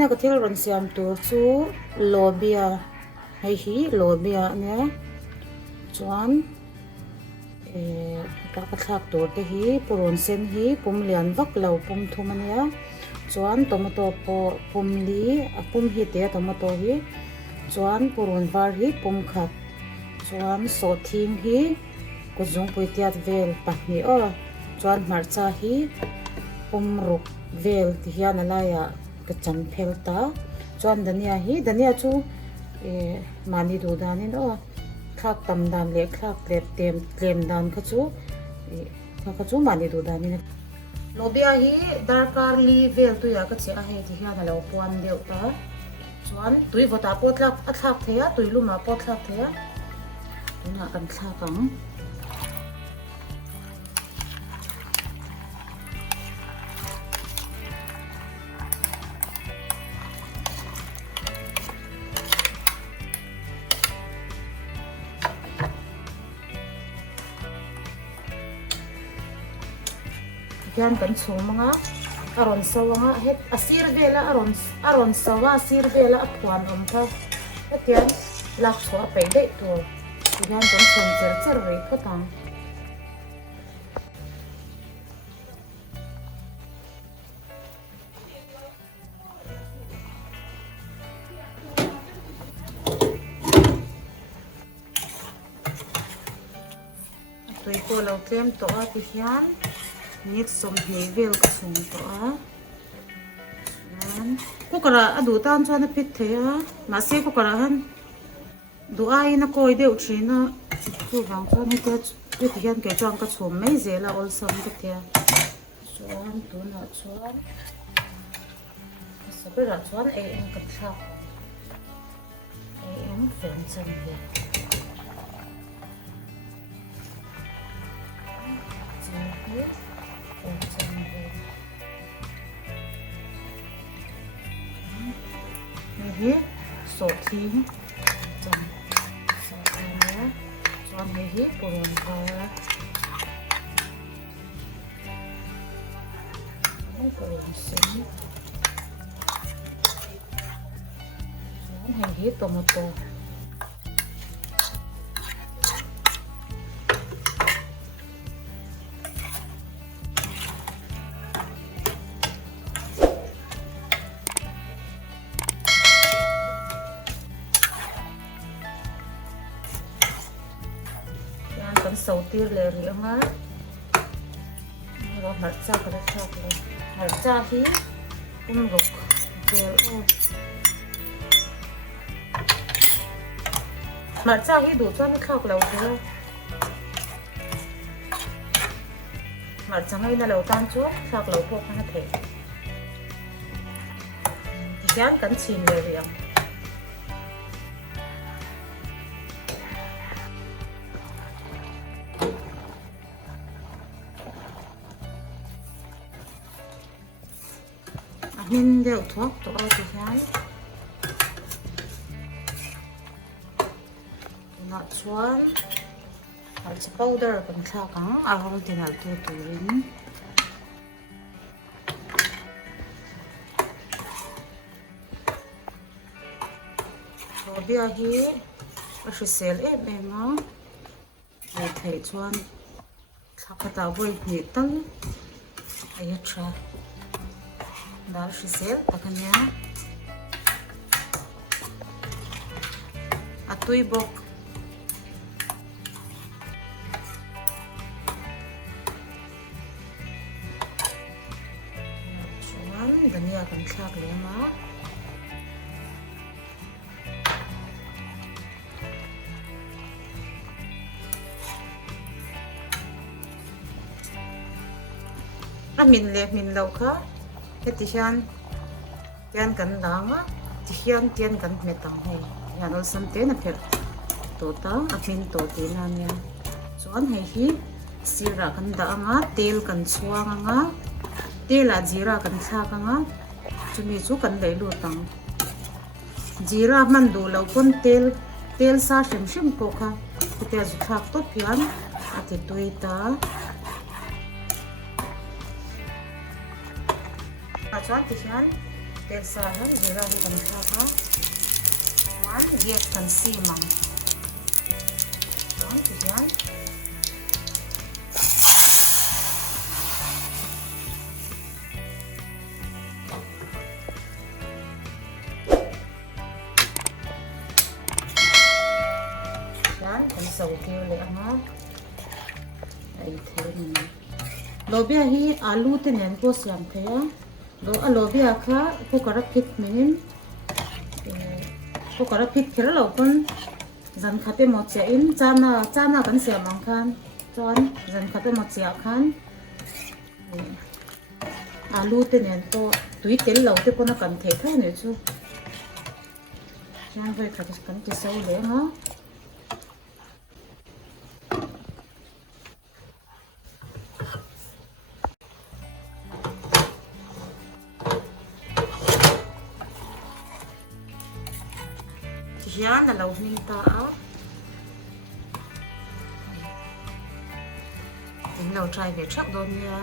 na ka thil ron siam tur chu lobia hei hi lobia nia chuan ka thak tur te hi purun sen hi pum lian vak lo pum thum ania chuan tomato po pum li a pum hi te tomato hi chuan purun var hi pum khat chuan so thing hi ko zung pui tiat vel pahni o chuan marcha hi pum ruk vel ti hian alaya ka chan phel ta chuan dania chu mani du danin o khak tam dan le khak tlem dan kha chu mani du danin lobia hi darkar li vel tu ya ka che a he ti hian alo puan deuh ta chuan tui vota potlak a thak theya tui luma potlak theya na kan thlakang yan kan chung mga aron sawanga het asir vela aron sawa sir vela aphuan tha hetian lak chwa pe dei tu yan kan chung cher rei khatang tui ko lo tlem to a ti hian nit som he vel ka chung to a ko kara adu tan chuan a pit theya ma se ko kara han du ai na koi deuh thina tu wang chuan ni te ti hian ke chuan ka chhum mai zela ol sam ka tia chuan tu na chuan sabera chuan em ka thak em fen chan he hi so thi cham so na chuan hi purun ka purun sen chuan hi tomato kan sautir le ri anga ro marcha ka thak le marcha hi pum ruk vel o marcha hi du chuan thak lo te marcha ngai na lo tan chu thak lo pok na the yan kan chin le ri ang min deuh thuak to a ti hian na chuan halcha powder kan thlakang a hol tinal tu turin lobia hi a hrisel em a ai thei chuan thlakata voi ni tal ai tha dar hrisel takania atui bok chuan dania kan thlak lema min le min lo kha heti hian tian kan danga ti hian tian kan metang he yan ol sam te na pher to ta a thin to ti na nia chuan hei hi sira kan da anga tel kan chuang anga tela jira kan thlak anga chumi chu kan lei lu tang jira man du lo kon tel sa shem shem ko kha te zu thak to pian ati tuita chuan ti hian tel sa ha zira hi kan kha ha wan gas kan si mang wan ti yan yan kan sau kêu le ha ai thei lobia hi alu te nen ko siam thaya do a lobia kha ko kara phit menin ko kara phit khera lo kon zan khate mo che in chana kan siam ang khan chon zan khate mo che khan alu te nen to tui tel lo te ko na kan the thai ne chu chan vai khate kan te sau le ha Yan na law ning ta a in law try ve chak don ya